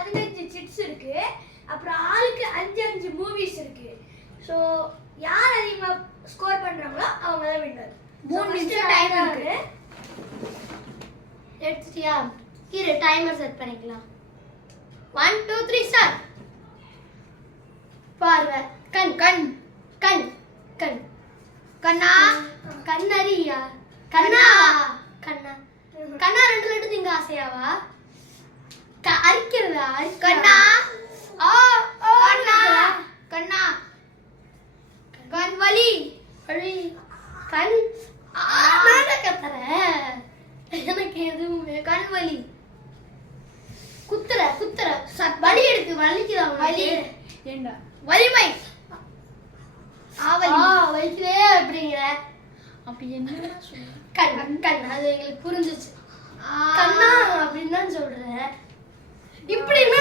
15 chits இருக்கு. அப்புறம் ஆளுக்கு 5 மூவிஸ் இருக்கு. ஸோ யார் அதிகமாக ஸ்கோர் பண்ணுறாங்களோ அவங்க தான் வின்னர். 3 நிமிஷம் டைம் இருக்கு. எடுத்துட்டியா? இரு டைமர் செட் பண்ணிக்கலாம். 1 2 3 ஸ்டார்ட். பார்வை கண் கண் கண் கண் கண்ணா கண்ணரியா கண்ணா கண்ணா கண்ணா 2 லட்டு திங்க ஆசையாவா? அரிக்கிறதா? கண்ணா ஆ கண்ணா கண்ணா கண் வலி வலி கண் நான் கத்துறேன். எனக்கு எதுவுமே கண் வலி குத்துற குத்துற வலி எடுக்கு வலிக்குதா? வலி ஏண்டா வலிமை வலிக்குதே அப்படிங்கிற அப்ப என்ன சொல்ற? கண் கண் அது எங்களுக்கு புரிஞ்சிச்சு. கண்ணா அப்படின்னு தான் சொல்றேன். இப்படின்னா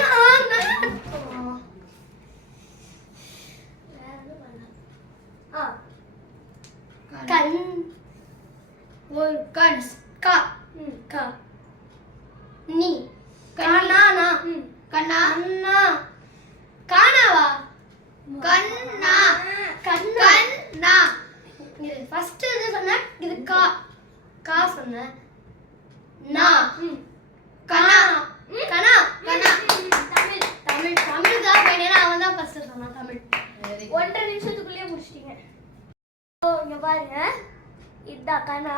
கண் ஒரு கண் கா கா நீ கண்ணா கண்ணா கண்ணா காணாவா? கண்ணா கண்ணா கண்ணா இது ஃபர்ஸ்ட் இது சொன்ன இது கா கா சொன்ன நா கண்ணா கண்ணா கண்ணா தமிழ் தமிழ் தமிழ் தான் வேணும். அவன் தான் ஃபர்ஸ்ட் சொன்னான் தமிழ். 1.5 நிமிஷத்துக்குள்ளேயே முடிச்சிட்டீங்க. இங்க பாருங்க, இதுதான் கண்ணா.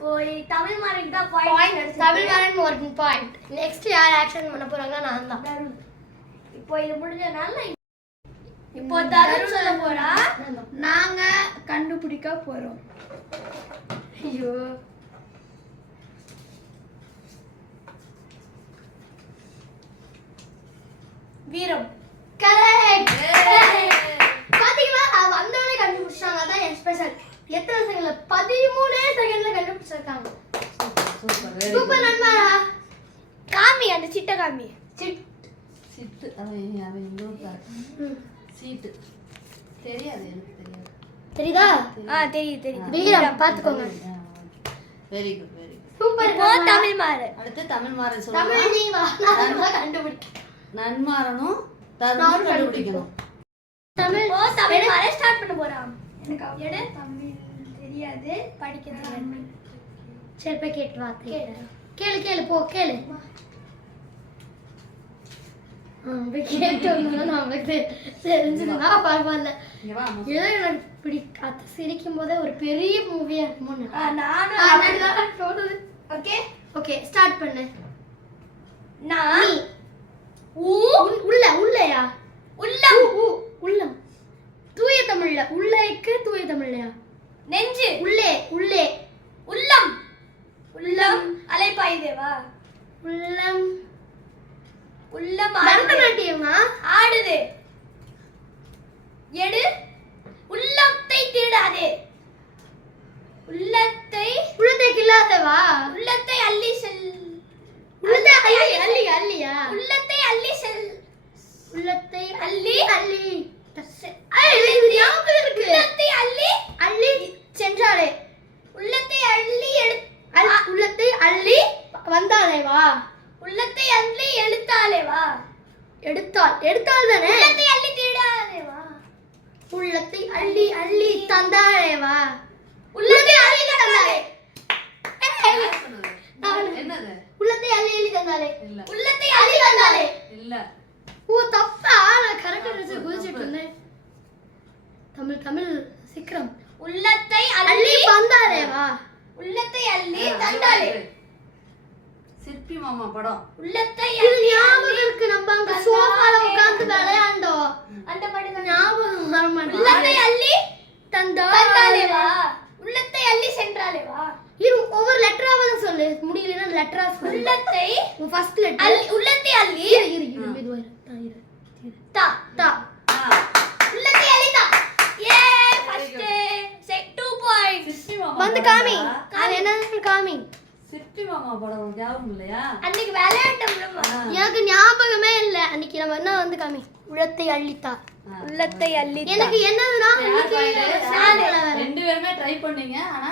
போய் தமிழ் மாறனுக்கு தான் point. Tamil Maran 1 point. Next யார் ஆக்ஷன் பண்ண போறாங்க? நான் தான். இப்போ இது முடிஞ்சனால இப்போ தருண் சொல்ல போறா. நாங்க கண்டுபிடிக்க போறோம். ஐயோ வீரம். கரெக்ட். பாத்தீங்களா? நான் வந்தவனே கண்டுபிடிச்சாங்க. அதான் என் ஸ்பெஷல். எத்தனை செகண்ட்ல? 13 செகண்ட்ல கண்டுபிடிச்சிருக்காங்க. சூப்பர் நண்பா. காமி அந்த சிட்ட காமி. சிட்டு அவன் இன்னொரு சீட்டு தெரியாது, எனக்கு தெரியாது. தெரியுதா? தெரியுது. வீரம் பாத்துக்கோங்க. Very good very good. Super. இப்போ தமிழ் மாறன். அடுத்து தமிழ் மாறன் சொல்லுங்க. தமிழ் நீ வா. நான் கண்டுபிடிக்க. நன்மாறனும் தருணும் கண்டுபிடிக்கணும். தமிழ் இப்போ தமிழ் மாறன் ஸ்டார்ட் பண்ண போறான். எனக்கு எடு தமிழ் தெரியாது, படிக்க தெரியாது. சரி போய் கேட்டு வா. கேளு கேளு போ கேளு. பரவாயில்ல. எனக்கு பிடிக்காத சிரிக்கும் போதே ஒரு பெரிய மூவியா இருக்குமோ. ஓகே ஸ்டார்ட் பண்ணு. நான் உள்ள உள்ளயா உள்ளம் உள்ளம் தூய தமிழ்ல உள்ளைக்கு தூய தமிழ்லயா? நெஞ்சு உள்ளே உள்ளே உள்ளம் உள்ளம் அலைபாயுதேவா? உள்ளம் உள்ளம் பரதநாட்டியமா? ஆடுது. எடு உள்ளத்தை திருடாதே. உள்ளத்தை உள்ளத்தை கில்லாதவா? உள்ளத்தை அள்ளி செல். உள்ளத்தை அள்ளி அள்ளி அள்ளியா? உள்ளத்தை அள்ளி செல். உள்ளத்தை அள்ளி அள்ளி ஞாபகம் இருக்கு. உள்ளத்தை அள்ளி அள்ளி சென்றாளே. உள்ளத்தை அள்ளி உள்ளத்தை அள்ளி வந்தாளே வா. உள்ளத்தை அள்ளி எடுத்தாளே வா. எடுத்தாள் எடுத்தாள் தானே. உள்ளத்தை அள்ளி திருடாதே வா. உள்ளத்தை அள்ளி அள்ளி தந்தாளே வா. உள்ளத்தை அள்ளி தந்தாளே. என்னது? உள்ளத்தை அள்ளி அள்ளி தந்தாளே. இல்ல உள்ளத்தை அள்ளி தந்தாளே. இல்ல. ஓ தப்பா? நான் கரெக்ட்டா நினைச்சு குதிச்சிட்டு இருந்தேன். தமிழ் தமிழ் சீக்கிரம். உள்ளத்தை அள்ளி வந்தாளே வா. உள்ளத்தை அள்ளி தந்தாளே. சிற்பி மாமா படம். உள்ளத்தை இது ஞாபகம் இருக்கு. நம்ம அங்க சோஃபால உட்கார்ந்து விளையாண்டோம். அந்த படம் ஞாபகம் வர மாட்டேங்குது. உள்ளத்தை அள்ளி தந்தாளே வா. உள்ளத்தை அள்ளி சென்றாளே வா. இரு ஒவ்வொரு லெட்டராவா சொல்லு. முடியலனா லெட்டரா சொல்லு. உள்ளத்தை ஃபர்ஸ்ட் லெட்டர் அள்ளி. உள்ளத்தை அள்ளி இரு இரு இரு மெதுவா இரு. தா தா உள்ளத்தை அள்ளி தா. ஏ ஃபர்ஸ்ட் செட் 2 பாயிண்ட்ஸ். சிற்பி மாமா வந்து காமி. அது என்னன்னு காமி. சிற்பி மாமா படம் ஞாபகம் இல்லையா? அன்னைக்கு விளையாட்டோம்ல. எனக்கு ஞாபகமே இல்ல. அன்னைக்கு நம்ம என்ன வந்து காமி. உள்ளத்தை அள்ளித்தா. உள்ளத்தை அள்ளி எனக்கு என்னதுன்னா ரெண்டு பேருமே ட்ரை பண்ணீங்க. ஆனா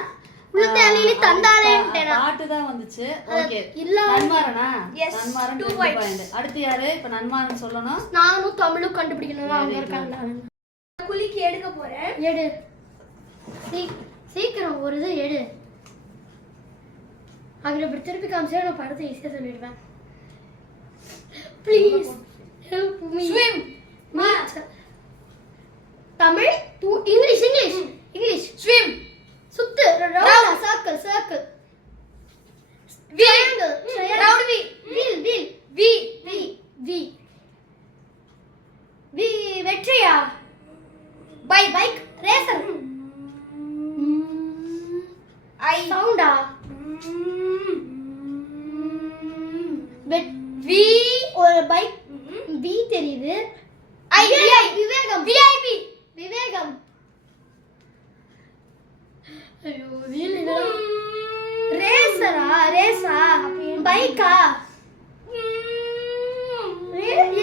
உளுந்த இலையில தந்தாலேன்ட்டேனா பாட்டு தான் வந்துச்சு. ஓகே. இல்ல நன்மாரனா? Yes, Nanmaran 2 2 points. பாயிண்ட். அடுத்து யாரு? இப்ப நன்மாரன் சொல்லணும். நானும் தமிழும் கண்டுபிடிக்கணும். அவங்க Very இருக்காங்க. குலுக்கி எடுக்க போறேன். எடு. சீக்கிரம் ஒரு இது எடு. அங்க இப்படி திருப்பி காமிச்சா நான் படத்தை ஈஸியா சொல்லிடுவேன். Please help me. Swim. Tamil English Swim. சுத்து round circle Wheel. Round wheel. V வெற்றியா பைக் ரேசர் I. சவுண்டா V. ஒரு பைக் வி தெரியுது I. விவேகம் VIP. விவேகம் ஐயோ வீல் ரேசா பைக்கா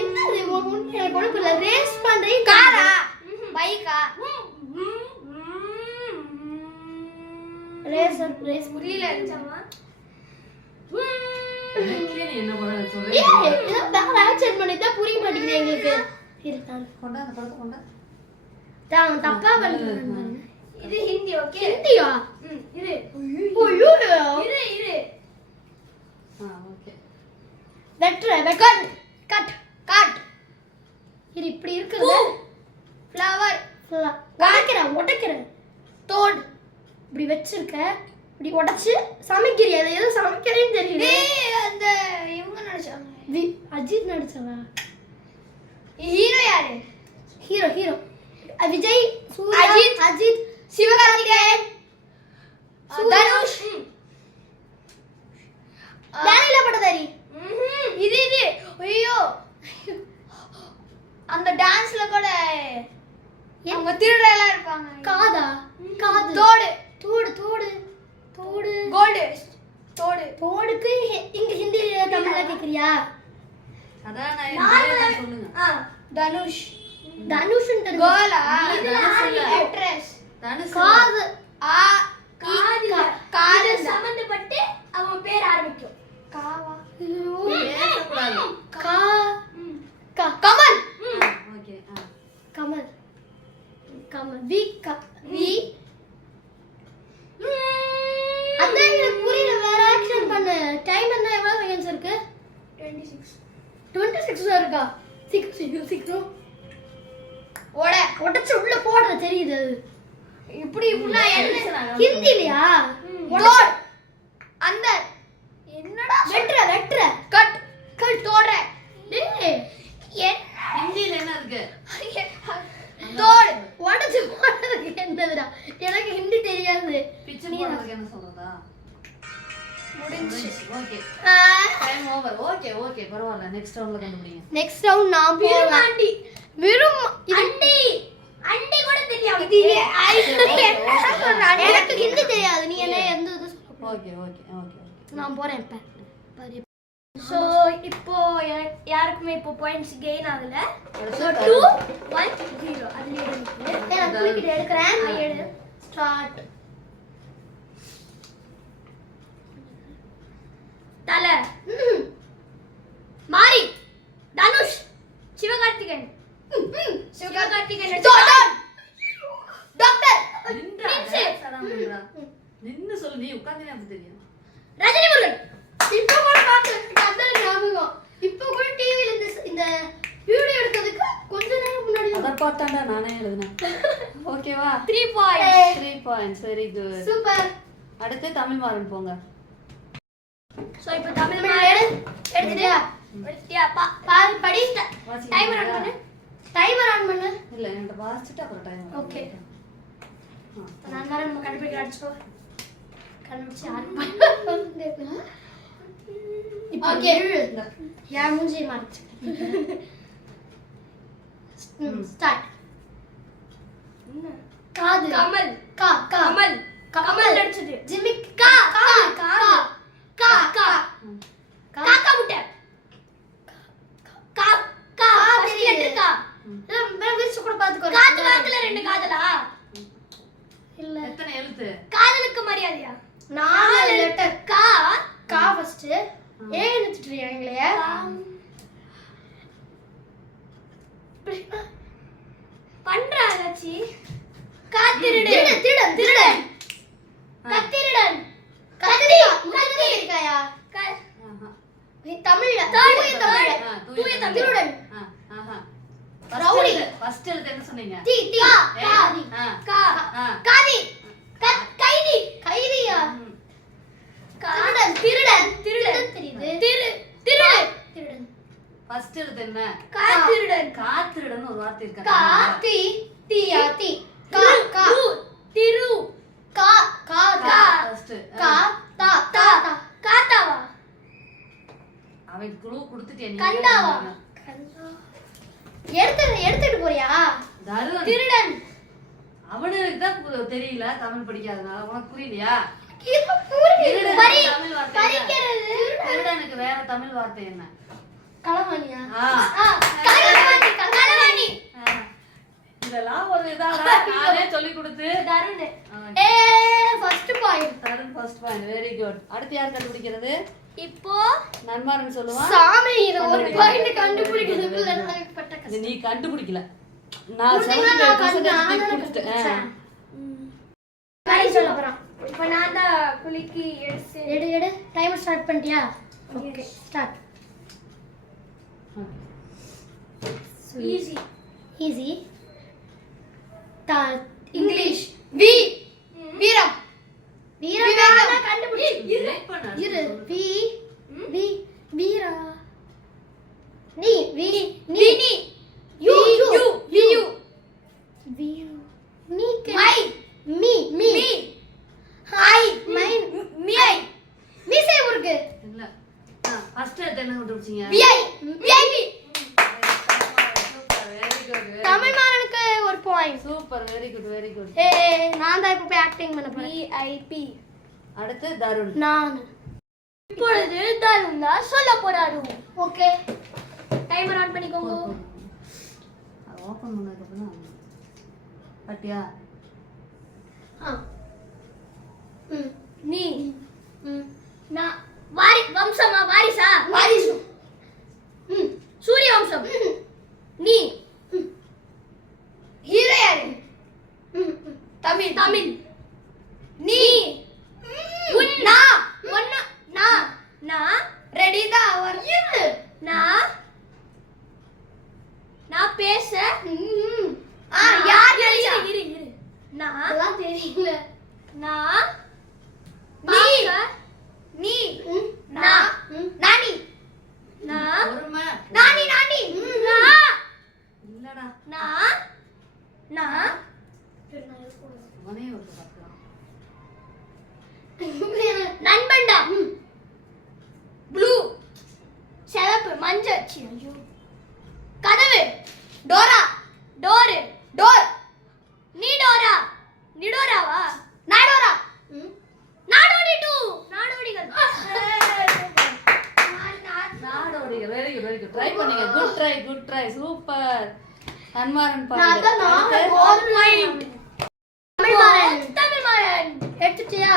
என்னது ஒண்ணு எனக்கு ஒண்ணு புரியல ரேஸ் பண்றீங்க காரா? பைக்கா? ரேஸ் புரியல இருந்துச்சாமா? எனக்கே நீ என்ன படம் சொல்ற? ஏதோ வேற ஆக்சன் பண்ணிட்டா புரிய மாட்டேங்குது எங்களுக்கு இருக்கான் கொண்டா அந்த படத்தை கொண்டா. தான் தப்பா பண்ணிருக்காங்க இது ஹிந்தி. ஓகே. ஹிந்தியா இரு. ஐயோ இரு. ஓகே. கட் இது இப்படி இருக்குது ஃப்ளவர். உடைக்கிறேன் தோடு இப்படி வச்சிருக்க இப்படி உடைச்சு சமைக்கிறியா அது ஏதோ சமைக்கிறேன்னு தெரியல அந்த இவங்க நடிச்சாங்க. அஜித் நடிச்சவா ஹீரோ யாரு? ஹீரோ விஜய் சூர்யா அஜித் சிவகார்த்திகேயன். தனுஷ். டேனில பட்டதாரி இது ஐயோ அந்த டான்ஸ்ல கூட அவங்க திருடலாம் இருப்பாங்க. காது தோடு. கோல்டு. தோடுக்கு இங்க ஹிந்தில தமிழ்ல கேக்குறியா அதான் நான் சொல்லுங்க. தனுஷ். தனுஷ்ன்ற கோலா? தனுஷ் இல்ல. ஆக்ட்ரஸ். தனுஷ் காது காது சம்பந்தப்பட்டு அவன் பேர் ஆரம்பிக்கும். காவா? பேசக்கூடாது. கமல் ஓகே. கமல் வி அதான் எனக்கு புரியல வேற ஆக்ஷன் பண்ணு டைம் என்ன எவ்வளவு செகண்ட்ஸ் இருக்கு 26 தான் இருக்கா சீக்கிரம் உடைச்சு உள்ள போடுற தெரியுது அது இப்படி இப்படினா என்ன? ஹிந்திலையா தோடு. அந்த என்னடா வெட்டுற கட் தோடுற. ஹிந்தில என்ன இருக்கு? தோடு. உடைச்சு போடுறதுக்கு என்னதுடா எனக்கு ஹிந்தி தெரியாது பிச்சை போடுறதுக்கு என்ன சொல்றதா? முடிஞ்சு. ஓகே. Time over. ஓகே பரவாயில்லை. நெக்ஸ்ட் ரவுண்ட்ல கண்டுபிடிங்க. நெக்ஸ்ட் ரவுண்ட் நான் போறேன் விருமாண்டி. அண்டி கூட தெரியும். இது எனக்கு ஹிந்தி தெரியாது நீ என்ன எந்த இது ஓகே. நான் போறேன் இப்ப சோ இப்போ யாருக்குமே இப்போ பாயிண்ட்ஸ் கெயின் ஆகல. So 2 1 0 அதுல இருக்கு. நான் குளிக்கிட்டு எடுக்கிறேன் நான் எடு ஸ்டார்ட் தல. மாரி. தனுஷ். சிவகார்த்திகேயன். டாக்டர். நின்னு சொல்லு. நீ உட்கார்ந்தே அப்படி தெரியும். ரஜினி முருகன். இப்போ கூட பாத்து அதான் ஞாபகம் இப்போ கூட டிவில இந்த வீடியோ எடுக்கிறதுக்கு கொஞ்ச நேரம் முன்னாடி அத பார்த்தாண்டா நானே எழுதுனேன். ஓகேவா? 3 points. 3 points. Very good. Super அடுத்து தமிழ் மாறன் போங்க. சோ இப்போ தமிழ் மாறன் எடுத்துட்டியா? பாதி படி. டைமர் ஆன் பண்ணு. இல்ல என்கிட்ட வாசிச்சுட்டு அப்புறம் டைம். ஓகே. நான் மாறன் நம்ம கண்டுபிடிக்க அடிச்சோ. கண்டுபிடிச்சு ஆன் பண்ணு. ஓகே யா மூஞ்சி மார்ச் ஸ்டார்ட் காது கமல். கமல் கமல் நடிச்சது. ஜிம்மி காக்கா முட்டை. ஃபர்ஸ்ட் லெட்டர் கா. நான் வீச்சு கூட பாத்துக்கோ. காத்து வாக்குல ரெண்டு காதலா? இல்ல எத்தனை எழுத்து காதலுக்கு மரியாதையா 4 லெட்டர். கா கா ஃபர்ஸ்ட். ஏ எழுதிட்டுறீங்களே. பண்றா லட்சி. காத்திருடு. திருடன். திருடன். கத்திருடன். கத்தி. கத்தி இருக்காயா? ஆஹா. தமிழ்ல. தூய தமிழ். தூய தமிழ். திருடன். ஆஹா. ரவுடி. ஃபர்ஸ்ட் எழுத்து என்ன சொன்னீங்க? டி. டி. கா ஆ. காதி. கைதி. கைதியா? திருடன். திருடன். திருடன். தெரியுது. திருடன். திருடன். ஃபர்ஸ்ட் எழுத்து என்ன? காத்திருடன். காத்திருடன் ஒரு வார்த்தை இருக்கா? கா தி. தியா தி. கா கா. திரு. கா கா கா கா. ஃபர்ஸ்ட். கா தா தா. காத்தாவா. அவன் குளூ கொடுத்துட்டே நீ. கண்டாவா. எடுத்துட்டு போறியா? தருண். திருடன். அவனுக்கு தான் தெரியல தமிழ் படிக்காதனால. உனக்கு புரியலையா? திருடன். தமிழ் வார்த்தை என்ன? திருடனுக்கு வேற தமிழ் வார்த்தை என்ன? களவாணியா? களவாணி. களவாணி. இதெல்லாம் ஒரு இதாடா நானே சொல்லி கொடுத்து. தருண். ஏ first point. Tarun first point. Very good. அடுத்து யார் கண்டுபிடிக்கிறது? இப்போ நன்மாரன் சொல்லுவான். சாமி இது ஒரு பாயிண்ட் கண்டுபிடிக்கிறதுக்குள்ள எனக்கு பட்ட இது கஷ்டம். நீ கண்டுபிடிக்கல. நான் உண்மையா நான் 75% கொடுத்துட்டேன். நான் சொல்ல போறேன். இப்போ நான் தான் குளிக்கி எடுத்து எடு டைமர் ஸ்டார்ட் பண்ணிட்டியா? Okay start. Easy. Easy. English. V. வீரம். வீரம் நான் கண்டுபிடி. இரு. வி. வி. வீரா. நீ. வி. நீ. யூ. யூ. யூ. வி. நீ. மை. மீ. மீ. ஹாய். மை. மீ. மீசை முறுக்கு. இல்ல. ஃபர்ஸ்ட் எழுத்து என்ன கண்டுபிடிச்சீங்க? VI. VIP. Very good. Tamil மாறனுக்கு ஒரு point. Super. Very good. Very good. நான் தான் இப்போ போய் ஆக்டிங் பண்ண போறேன். விஐபி. அடுத்து தருண். நான். இப்பொழுது தருண் தான் சொல்ல போறாரு. ஓகே டைமர் ஆன் பண்ணிக்கோங்க. அது ஓபன் பண்ணதுக்கு அப்புறம் பாட்டியா? நீ. ம். நான் வம்சமா வாரிசா? வாரிசு. சூரிய வம்சம். நீ. ஹீரோ யாரு? தமிழ். தமிழ். நீ. உன்னா. ஒன்னா. நான் ரெடி தான் அவர். நான் பேச. யார் இரு. நான் அதெல்லாம் தெரியல. நான் நீ. நான். நானி. நான் ஒருமை. நானி. இல்லடா. நான் அவனே ஒரு பார்க்கலாம். நண்பன்டா. ப்ளூ. சிவப்பு. மஞ்சள். ஐயோ. கதவு. டோரா. டோர். நீ டோரா. நீ டோராவா? நாடோரா. நாடோடி 2. நாடோடிகள். நாடோடிகள். Very good. Very good. Try பண்ணீங்க. Good try. சூப்பர். நன்மாரன் நான் பாருங்க. ஒரு பாயிண்ட். தமிழ் மாறன். எடுத்துட்டியா?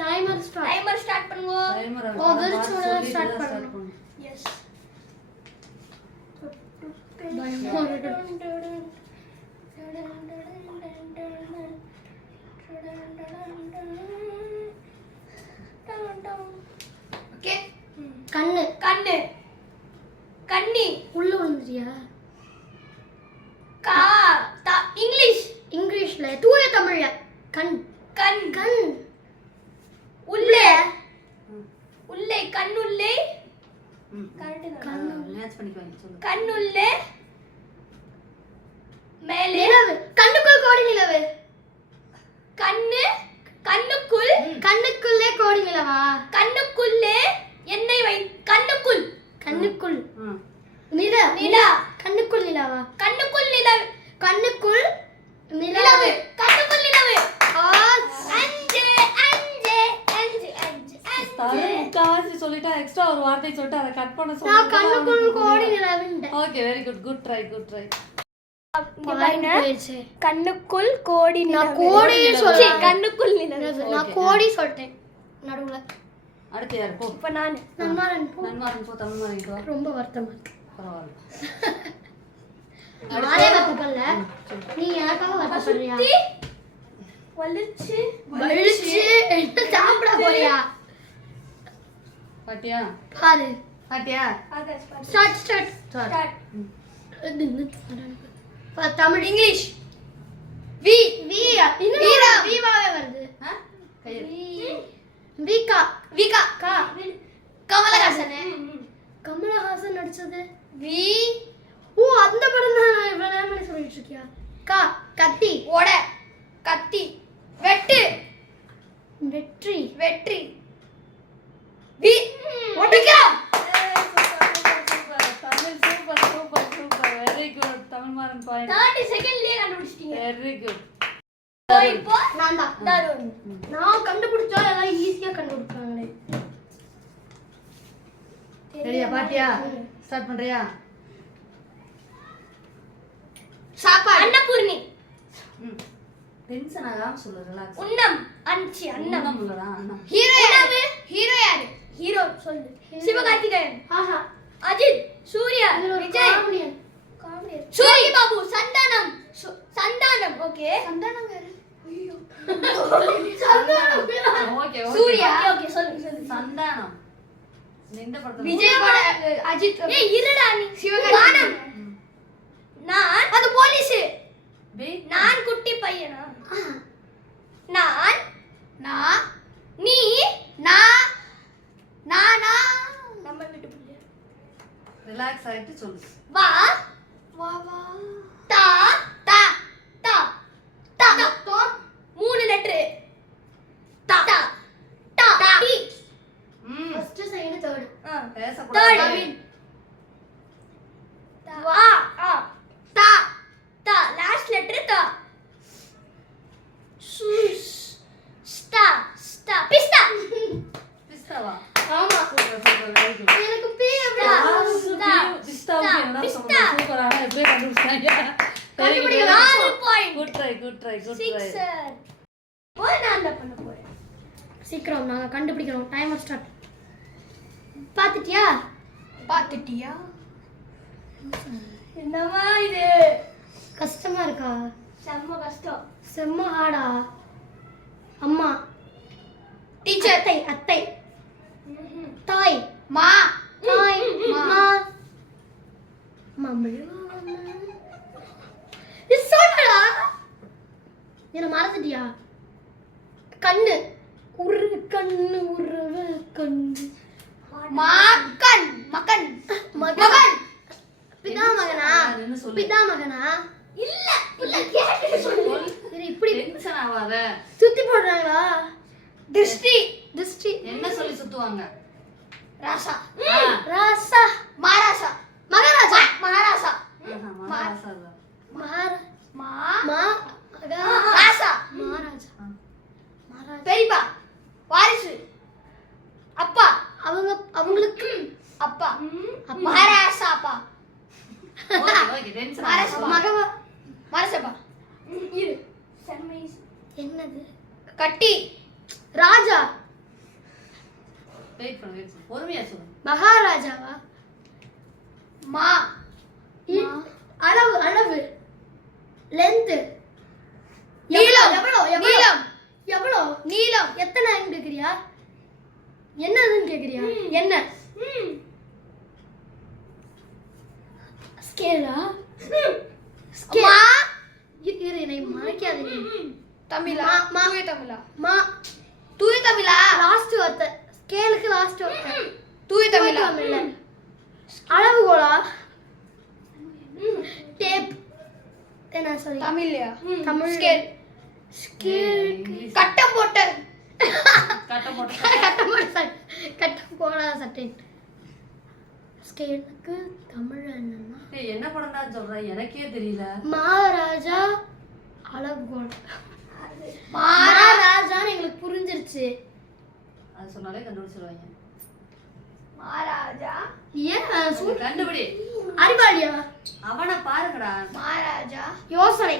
Timer start. டைமர் ஸ்டார்ட் பண்ணுங்க. டைமர் விரிச்சோட ஸ்டார்ட் பண்ணணும். எஸ். ஓகே கண்ணு. கண்ணி. உள்ள விழுந்துறியா? இங்கிலீஷ்ல தூய தமிழ்ல கண். கண். உள்ளே. கண்ணுள்ளே. மேட்ச் பண்ணிக்குவாங்க. சொல்லு. கண்ணுள்ளே. மேலே. நிலவு. கண்ணுக்குள் கோடி நிலவு. கண்ணுக்குள்ளே கோடி நிலவா? கண்ணுக்குள்ளே என்னை வை. கண்ணுக்குள். நிலா. கண்ணுக்குள் நிலவா? கண்ணுக்குள் நிலவு. கண்ணுக்குள் நிலவு. கண்ணுக்குள் நிலவு. 5 முக்காவாசி சொல்லிட்டா எக்ஸ்ட்ரா ஒரு வார்த்தை சொல்லிட்டு அதை கட் பண்ண நான் கண்ணுக்குள் கோடி நிலவுண்டேன். Okay very good. Good try. இங்க பாருங்க. போயிடுச்சு. கண்ணுக்குள் கோடி நான் நிலவு. கோடியே சொல்லல. கண்ணுக்குள் நிலவு. நான் கோடி சொல்லிட்டேன் நடுவுல. அடுத்து யாரு போ. இப்ப நான் நன்மாரன் போ. நன்மாரன் போ, தமிழ்மாரன் போ. ரொம்ப வருத்தமா இருக்கு. பரவாயில்ல. நானே வருத்தப்படல. நீ எனக்காக வருத்தப்படுறியா? வலிச்சு வலிச்சு என்ன சாப்பிட போறியா? பாட்டியா பாரு. பாட்டியா ஆகாஷ் பாரு. Start start. Start. Tamil English. V V வீரா வீவாவே வருது. கையில் விகா விகா கா கமலஹாசன். கமலஹாசன் நடிச்சது வி. ஓ அந்த படம் தான் நான் இவ்வளவு நேரம் சொல்லிட்டு இருக்கியா? கா கத்தி ஓட கத்தி வெட்டு வெற்றி வெற்றி வி ஒடிக்கா. Tamil super super super. Very good. Tamilmaran point. 30 செகண்ட்லயே கண்டுபிடிச்சிட்டீங்க. Very good. இப்போ நான் தான் தருண். நான் கண்டுபிடிச்சா எல்லாம் ஈஸியா கண்டுபிடிப்பாங்களே. ரெடியா பாட்டியா? ஸ்டார்ட் பண்றியா? சாப்பாடு அன்னபூர்ணி. டென்ஷன் ஆகாம சொல்லு. ரிலாக்ஸ். உன்னம் அன்சி அன்னம். அண்ணம் இல்லடா அண்ணம். ஹீரோ யாரு? ஹீரோ யாரு? ஹீரோ சொல்லு. சிவகார்த்திகேயன், ஆஹா Ajith, Suriya, Vijay, comedian. Comedian, Soori Babu, Santhanam. Santhanam. Okay. Santhanam யாரு? ஐயோ ஓகே ஓகே. சூர்யா. ஓகே சொல்லுங்க சொல்லுங்க. சந்தானம். இந்த படத்துல விஜய் கூட அஜித். ஏய் இருடா நீ. சிவகார்த்திகேயன். நான் அது போலீஸ். வெயிட். நான் குட்டி பையனா? நான் நான் நீ நான் நானா நம்ம வீட்டு பிள்ளை. ரிலாக்ஸ் ஆயிட்டு சொல்லு. வா வா வா தா தா தா தா 3 லெட்டர். தா தா தா டி. First second third. பேசக்கூடாது. தேர்ட். வா ஆ தா தா லாஸ்ட் லெட்டர் தா. ஸ்டா ஸ்டா பிஸ்தா. பிஸ்தாவா? ஆமா சூப்பர் சூப்பர். Very good. எனக்கு பி பிஸ்தா. பிஸ்தாவுக்கு என்னடா பிஸ்தா. சொல்றது? சூப்பரான எப்படியே கண்டுபிடிச்சாங்க. வெரி குட். கண்டுபிடிக்க 4 point. Good try good try good try. 6 போய் நான் தான் பண்ண போறேன். சீக்கிரம் நாங்க கண்டுபிடிக்கணும். Timer start. பாத்துட்டியா? பாத்துட்டியா? என்னமா இது? கஷ்டமா இருக்கா? செம்ம கஷ்டம். செம்ம ஹார்டா? அம்மா டீச்சர் அத்தை அத்தை தாய் மா தாய் மா மம்மி இது சொல்லடா. என்ன மறந்துட்டியா? கண்ணு உரு கண்ணு உருவ கண்ணு மக்கன் மக்கன் மகன் பிதா மகனா? என்ன சொல்லு. பிதா மகனா? இல்ல இல்ல கேட்டு சொல்லு. இது இப்படி டென்ஷன் ஆகாத. சுத்தி போடுறாங்களா? திருஷ்டி. திருஷ்டி என்ன சொல்லி சுத்துவாங்க? ராசா. ராசா மகாராசா. மகாராஜா மகாராசா. மகாராசா தான். மகாரா மா மா ராசா. மகாராஜா மகாராஜா பெரியப்பா. வாரிசு. அப்பா. அவங்களுக்கு அப்பா. அப்பா. மகாராசா அப்பா. Okay okay. டென்ஷன் மகாராசா. ஆகாத. மகவா மரசப்பா. இரு. செம்மை. என்னது? கட்டி. ராஜா வெயிட் பண்ணு வெயிட் பண்ணு. பொறுமையா சொல்லு. மகாராஜாவா? மா அளவு அளவு லென்த் நீளம். எவ்வளோ எவ்வளோ நீளம். எவ்வளோ நீளம். எத்தனை கேக்குறியா? என்னதுன்னு கேக்குறியா? என்ன ஸ்கேலா? மா இரு என்னை மறைக்காதீங்க. தமிழா. மா. தூய தமிழா. மா தூய தமிழா. லாஸ்ட் வார்த்தை ஸ்கேலுக்கு லாஸ்ட் வார்த்தை. தூய தமிழா. தமிழ்ல அளவுகோலா? டேப் என்ன சொல்லி தமிழ்லையா? தமிழ் ஸ்கேல். Scale English. கட்டம் போட்ட. கட்டம் போட்டு. கட்டம் போடாத சட்டை. ஸ்கேலுக்கு தமிழ் என்னன்னா ஏய் என்ன படம்டா சொல்ற? எனக்கே தெரியல. மகாராஜா அளவுகோல். மாரா. மகாராஜான்னு எங்களுக்கு புரிஞ்சிருச்சு. அது சொன்னாலே கண்டுபிடிச்சிருவாங்க. மகாராஜா ஏன் கண்டுபிடி. அறிவாளியா? அவனை பாருங்கடா. மகாராஜா யோசனை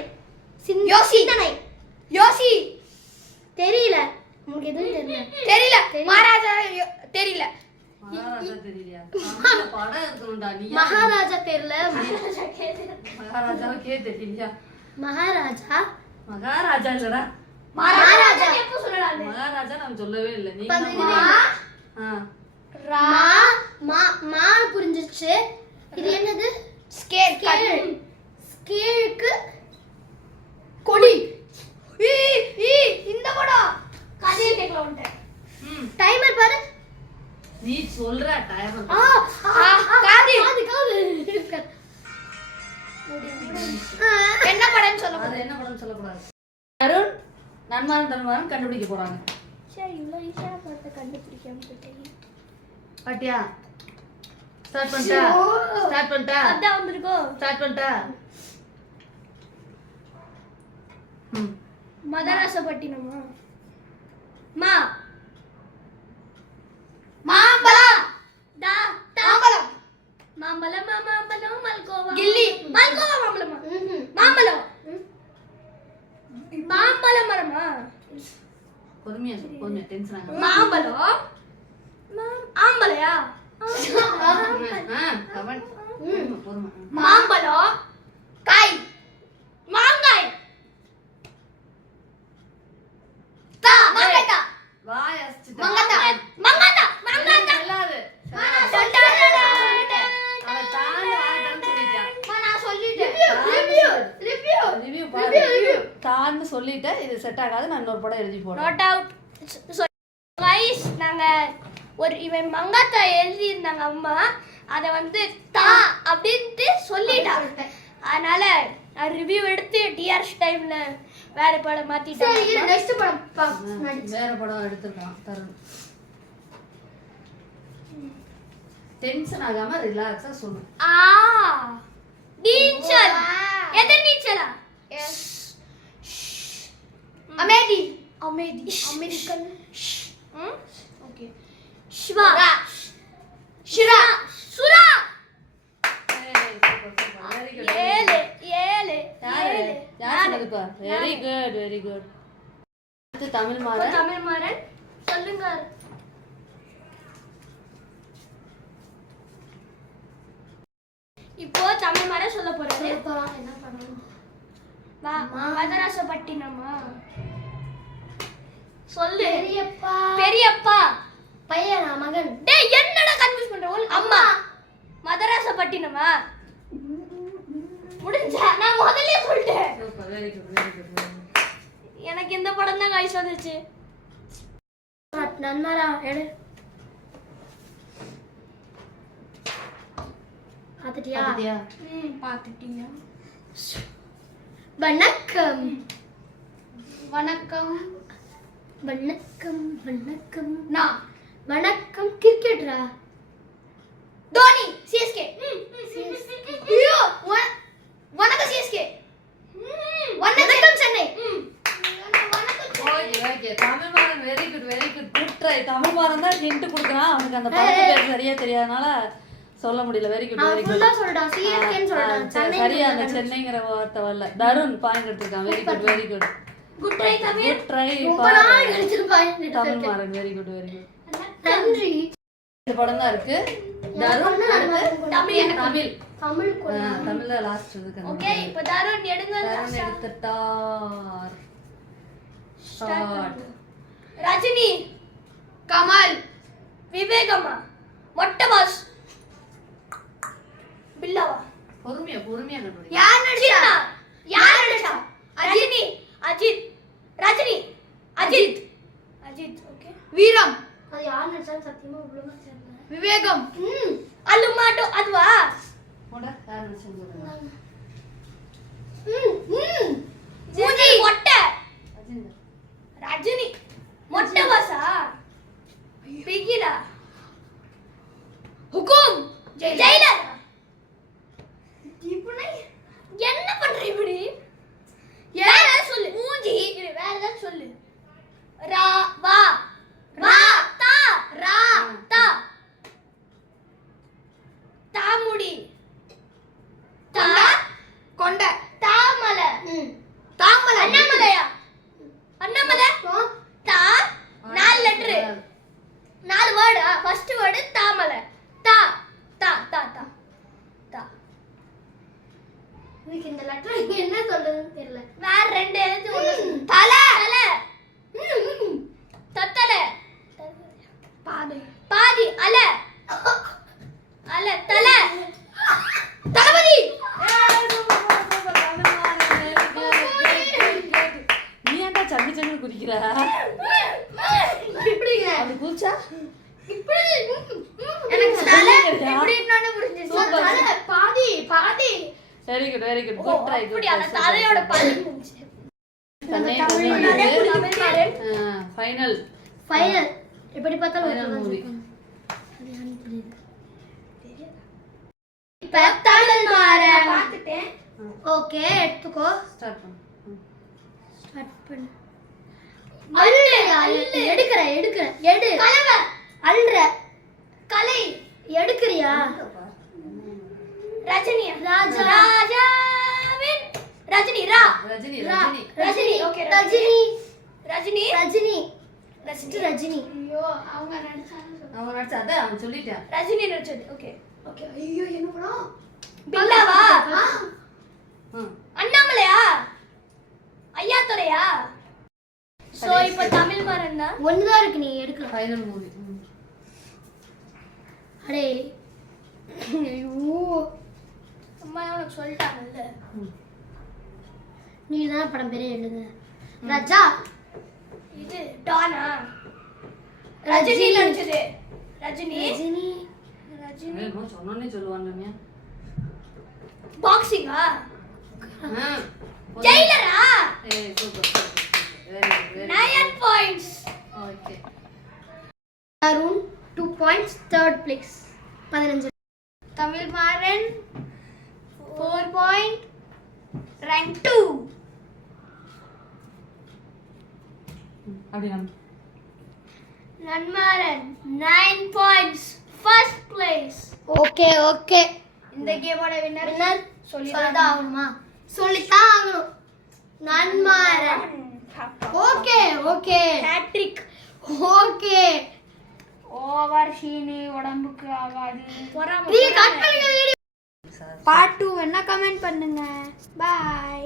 சிந்தனை யோசி தெரியல. உங்களுக்கு எதுவும் தெரியல. தெரியல. மகாராஜா தெரியல. மகாராஜா தெரியலையா? தமிழ்ல படம் இருக்கணும்டா நீ. மகாராஜா தெரியல. மகாராஜாவுக்கே தெரியலையா? மகாராஜா மகாராஜா இல்லடா. மகாராஜா எப்ப சொல்லலாம்? மகாராஜா நான் சொல்லவே இல்லை. நீ இப்ப தான் இது ஆ. ரா மா புரிஞ்சிச்சு. இது என்னது? ஸ்கேல். ஸ்கேலுக்கு கொடி. இந்த படம் கதையை கேட்கல உன்ட்ட. டைமர் பாரு. நீ சொல்ற டைம். காது. என்ன படம்னு சொல்ல அது என்ன படம்னு சொல்லக்கூடாது. அருண் நன்மாரன் கண்டுபிடிக்க போறாங்க. சரி, இவ்வளவு ஈஸியான படத்தை கண்டுபிடிக்காம போயிட்டேன். பாட்டியா ஸ்டார்ட் பண்ணிட்டா அதான் வந்திருக்கோம். ஸ்டார்ட் பண்ணிட்டா. மதராசப்பட்டினமா? மா மாம்பழம். மாம்பழம். மாம்பழம் மாம்பழம் மல்கோவா. கில்லி. மல்கோவா மாம்பழமா? மாம்பழம். மாம்பழம் மரமா? பொறுமையா சொல்லு, பொறுமையா டென்ஷன் ஆகாம. மாம்பழம். ஆம்பளையா? பொறுமை. மாம்பழம். காய். மாங்காய். மாங்காய். வாய் அசிச்சுட்டா. மாங்காய். சொல்லாது. அவன் தாண்டி வாய்டான்னு சொல்லிட்டான். நான் சொல்லிட்டேன். ரிவ்யூ பாரு. தான்னு சொல்லிட்டேன். இது செட் ஆகாது. நான் இன்னொரு படம் எழுதி போடுறேன். Not out. வைஸ் நாங்க ஒரு இவன் மங்காத்தா எழுதி இருந்தாங்க அம்மா. அத வந்து தா அப்படின்ட்டு சொல்லிட்டாங்க. அதனால ரிவ்யூ எடுத்து டிஆர்ஸ் டைம்ல வேற படம் மாத்திட்டாங்க. சரி, நெக்ஸ்ட் படம் வேற படம் எடுத்துருக்கான் தருண். டென்ஷன் ஆகாம ரிலாக்ஸா சொல்லு. நீச்சல். எது நீச்சலா? Amethi. American. Okay. Siva. Sura. Very good. ஏழு. Very good. அடுத்து தமிழ் மாறன். தமிழ் மாறன் சொல்லுங்க. இப்போ தமிழ் மாறன் சொல்ல போறாரு. என்ன படம்? மதராசப்பட்டினமா? சொல்லு. பெரியப்பா பையனா மகன்? டேய் என்னடா கன்ஃபியூஸ் பண்ற? அம்மா. மதராசப்பட்டினமா? முடிஞ்சா நான் முதல்லயே சொல்லிட்டேன். Very good. எனக்கு இந்த படம் தான் கைஸ் வந்துச்சு. நன்மரா எடு. பாத்துட்டியா? பாத்துட்டீங்க. வணக்கம். நான் வணக்கம் கிரிக்கெட்டரா? தோனி. சிஎஸ்கே. ஐயோ வணக்கம் சிஎஸ்கே. வணக்கம் Chennai. Okay. Tamil Maran very good. Good try. Tamil Maran தான் ஹிண்ட் கொடுக்குறான். அவனுக்கு அந்த படத்து பேர் சரியா தெரியாதனால சொல்ல முடியல. Very good. ஃபுல்லா சொல்றா. சிஎஸ்கேன்னு சொல்றா. சரியா அந்த சென்னைங்கிற வார்த்தை வரல. தருண் பாயிண்ட் எடுத்துருக்கான். Very good. Good try Tamil. Good try. Tamil Maran very good. நன்றி. இந்த படம் தான் இருக்கு. தருண் அடுத்து தமிழ். தமிழ்ல லாஸ்ட் இருக்கு. ஓகே இப்போ தருண் எடுங்க. தருண் எடுத்துட்டார். ஸ்டார்ட். ரஜினி. கமல். விவேகமா? மொட்டை பாஸ். பில்லாவா? பொறுமையா கண்டுபிடி. யார் நடிச்சா? அஜித். ஓகே. வீரம். அது யார் நடிச்சாலும் சத்தியமா ஒழுங்கா தெரியல. விவேகம். அலுமாட்டோ அதுவா? போடா யார் நடிச்சாங்க? மூஞ்சி மொட்டை. அஜித். ரஜினி. மொட்டை பாஸா? பிகிலா. ஹுக்கும். ஜெயிலர். இப்படி என்ன பண்ற இப்படி? வேற ஏதாவது சொல்லு. மூஞ்சி. வேற ஏதாவது சொல்லு. ரா வா. ரா தா. இப்படிங்க அப்படி குதிச்சா இப்படி எனக்கு தலை எப்படின்னு புரிஞ்சிச்சு. தலை பாதி பாதி. வெரி குட் ஓ, குட் ட்ரை அப்படி அந்த தலையோட பாதி இருந்துச்சு. தமிழ்மாறன் ஃபைனல் ஃபைனல் எப்படி பார்த்தாலும் ஃபைனல் மூவி இப்ப தமிழ்மாறன் பார்த்துட்டேன். ஓகே எடுத்துக்கோ. ஸ்டார்ட் பண்ணு. ஸ்டார்ட் பண்ணு. எடுக்கிற எடு கலவை, அல்ற கலை, எடுக்கிறியா? ரஜினி, ராஜா. ராஜாவின் ரஜினி, ரா, ரஜினி ரா. ரஜினி ரஜினி, ஓகே, ரஜினி ரஜினி, ரஜினி ரஜினி, ரஜினி ஐயோ அவங்க நடிச்சாங்க. அவன் நடிச்சா அதான் அவன் சொல்லிட்டான். ரஜினி நடிச்சது, ஓகே. ஓகே. ஐயோ என்ன படம்? பில்லாவா, ம். அண்ணாமலையா, ஐயாத்துறையா? சோ இப்போ தமிழ்மாறன் தான். ஒண்ணுதான் இருக்கு, நீ எடுக்கல. Final movie. அடே ஐயோ அம்மா உனக்கு சொல்லிட்டாங்கல்ல. நீ தான் படம் பேரே எழுதுங்க. ராஜா இது டானா, ரஜினி நடிச்சது. ரஜினி, ரஜினி ரஜினி என்னமோ சொன்னோன்னே சொல்லுவாங்க. பாக்ஸிங்கா, ஜெயிலரா? ஏய் super very good 9 points. Okay. Arun 2 points, third place 15. Tamilmaran 4 point, rank 2. அப்படி நம்ம Nanmaran 9 points, first place. Okay okay. இந்த கேமோட வின்னர் வின்னர் சொல்லிதான் சொல்லிதான் ஆகணுமா? சொல்லித்தான் ஆகணும். Nanmaran. Okay okay hat-trick. Okay. Over சீனி உடம்புக்கு ஆகாது. நீ கட் பண்ணுங்க வீடியோ. பார்ட் 2 என்ன கமெண்ட் பண்ணுங்க. பை.